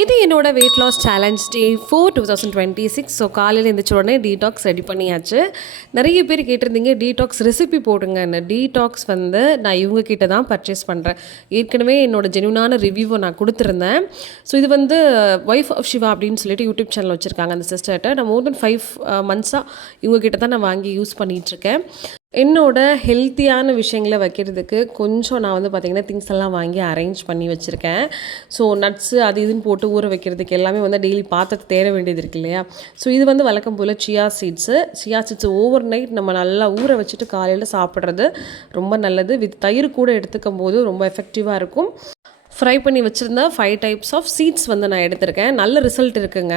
இது என்னோட weight loss challenge day 4 2026. So காலையில் எழுந்திரிச்ச உடனே டீடாக்ஸ் ரெடி பண்ணியாச்சு. நிறைய பேர் கேட்டிருந்தீங்க டீடாக்ஸ் ரெசிபி போடுங்கன்னு. டீடாக்ஸ் வந்து நான் இவங்க கிட்ட தான் பர்ச்சேஸ் பண்ணுறேன். ஏற்கனவே என்னோட ஜென்யூனான ரிவ்யூவை நான் கொடுத்துருந்தேன். ஸோ இது வந்து ஒய்ஃப் ஆஃப் சிவா அப்படின்னு சொல்லிட்டு யூடியூப் சேனல் வச்சுருக்காங்க அந்த சிஸ்டர்கிட்ட. நான் மோர் தென் 5 months இவங்க கிட்ட தான் நான் வாங்கி யூஸ் பண்ணிகிட்ருக்கேன். என்னோட ஹெல்த்தியான விஷயங்களை வைக்கிறதுக்கு கொஞ்சம் நான் வந்து பார்த்திங்கன்னா திங்ஸ் எல்லாம் வாங்கி அரேஞ்ச் பண்ணி வச்சுருக்கேன். ஸோ நட்ஸு அது இதுன்னு போட்டு ஊற வைக்கிறதுக்கு எல்லாமே வந்து டெய்லி பாத்திரத்தை தேட வேண்டியது இருக்கு இல்லையா. ஸோ இது வந்து வழக்கம் போல் சியா சீட்ஸு ஓவர் நைட் நம்ம நல்லா ஊற வச்சுட்டு காலையில் சாப்பிட்றது ரொம்ப நல்லது. வித் தயிர் கூட எடுத்துக்கும் போது ரொம்ப எஃபெக்டிவாக இருக்கும். ஃப்ரை பண்ணி வச்சுருந்தா 5 types ஆஃப் சீட்ஸ் வந்து நான் எடுத்திருக்கேன். நல்ல ரிசல்ட் இருக்குங்க.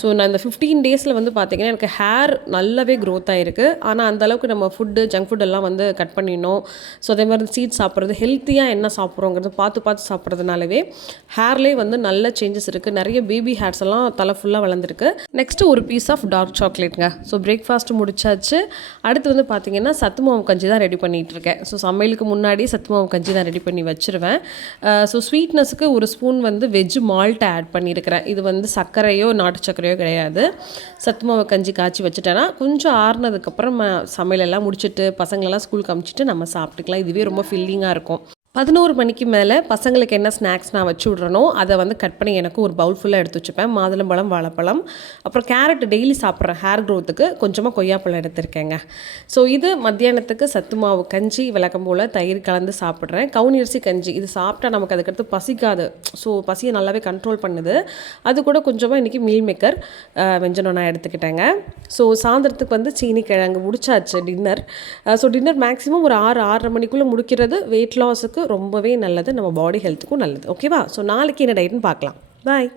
ஸோ நான் இந்த 15 days வந்து பார்த்திங்கன்னா எனக்கு ஹேர் நல்லாவே க்ரோத் ஆகிருக்கு. ஆனால் அந்தளவுக்கு நம்ம ஜங்க் ஃபுட் எல்லாம் வந்து கட் பண்ணிடணும். ஸோ அதே மாதிரி சீட்ஸ் சாப்பிட்றது, ஹெல்த்தியாக என்ன சாப்பிட்றோங்கிறது பார்த்து சாப்பிட்றதுனாலவே ஹேர்லேயே வந்து நல்ல சேஞ்சஸ் இருக்குது. நிறைய பேபி ஹேர்ஸ் எல்லாம் தலை ஃபுல்லாக வளர்ந்துருக்கு. நெக்ஸ்ட்டு ஒரு பீஸ் ஆஃப் டார்க் சாக்லேட்டுங்க. ஸோ பிரேக்ஃபாஸ்ட்டு முடிச்சாச்சு. அடுத்து வந்து பார்த்திங்கன்னா சத்து மாவு கஞ்சி தான் ரெடி பண்ணிகிட்ருக்கேன். ஸோ சமையலுக்கு முன்னாடி சத்து மாவு கஞ்சி தான் ரெடி பண்ணி வச்சுருவேன். ஸோ ஸ்வீட்னஸுக்கு ஒரு ஸ்பூன் வந்து வெஜ் மால்ட் ஆட் பண்ணியிருக்கிறேன். இது வந்து சர்க்கரையோ நாட்டு சர்க்கரையோ கிடையாது. சத்து மாவு கஞ்சி காய்ச்சி வச்சுட்டேன்னா கொஞ்சம் ஆறுனதுக்கப்புறம் சமையலெல்லாம் முடிச்சுட்டு பசங்களெல்லாம் ஸ்கூலுக்கு அனுப்பிச்சிட்டு நம்ம சாப்பிட்டுக்கலாம். இதுவே ரொம்ப ஃபில்லிங்காக இருக்கும். 11 மணிக்கு மேலே பசங்களுக்கு என்ன ஸ்நாக்ஸ் நான் வச்சு விட்றனோ அதை வந்து கட் பண்ணி எனக்கு ஒரு பவுல் ஃபுல்லாக எடுத்து வச்சுப்பேன். மாதுளம்பழம், வாழைப்பழம், அப்புறம் கேரட் டெய்லி சாப்பிட்றேன். ஹேர் க்ரோத்துக்கு கொஞ்சமாக கொய்யாப்பழம் எடுத்திருக்கேங்க. ஸோ இது மத்தியானத்துக்கு சத்து மாவு கஞ்சி வழக்கம் போல் தயிர் கலந்து சாப்பிட்றேன். கவுனி அரிசி கஞ்சி இது சாப்பிட்டா நமக்கு அதுக்கடுத்து பசிக்காது. ஸோ பசியை நல்லாவே கண்ட்ரோல் பண்ணுது. அது கூட கொஞ்சமாக இன்றைக்கி மீல் மேக்கர் வெஞ்சனம் நான் எடுத்துக்கிட்டேங்க. ஸோ சாயந்தரத்துக்கு வந்து சீனி கிழங்கு முடிச்சாச்சு டின்னர். ஸோ டின்னர் மேக்ஸிமம் ஒரு 6-6:30 மணிக்குள்ளே முடிக்கிறது வெயிட் லாஸுக்கு ரொம்பவே நல்லது. நம்ம பாடி ஹெல்த்துக்கும் நல்லது. ஓகேவா? ஸோ நாளைக்கு என்ன டயட்னு பார்க்கலாம். பாய்.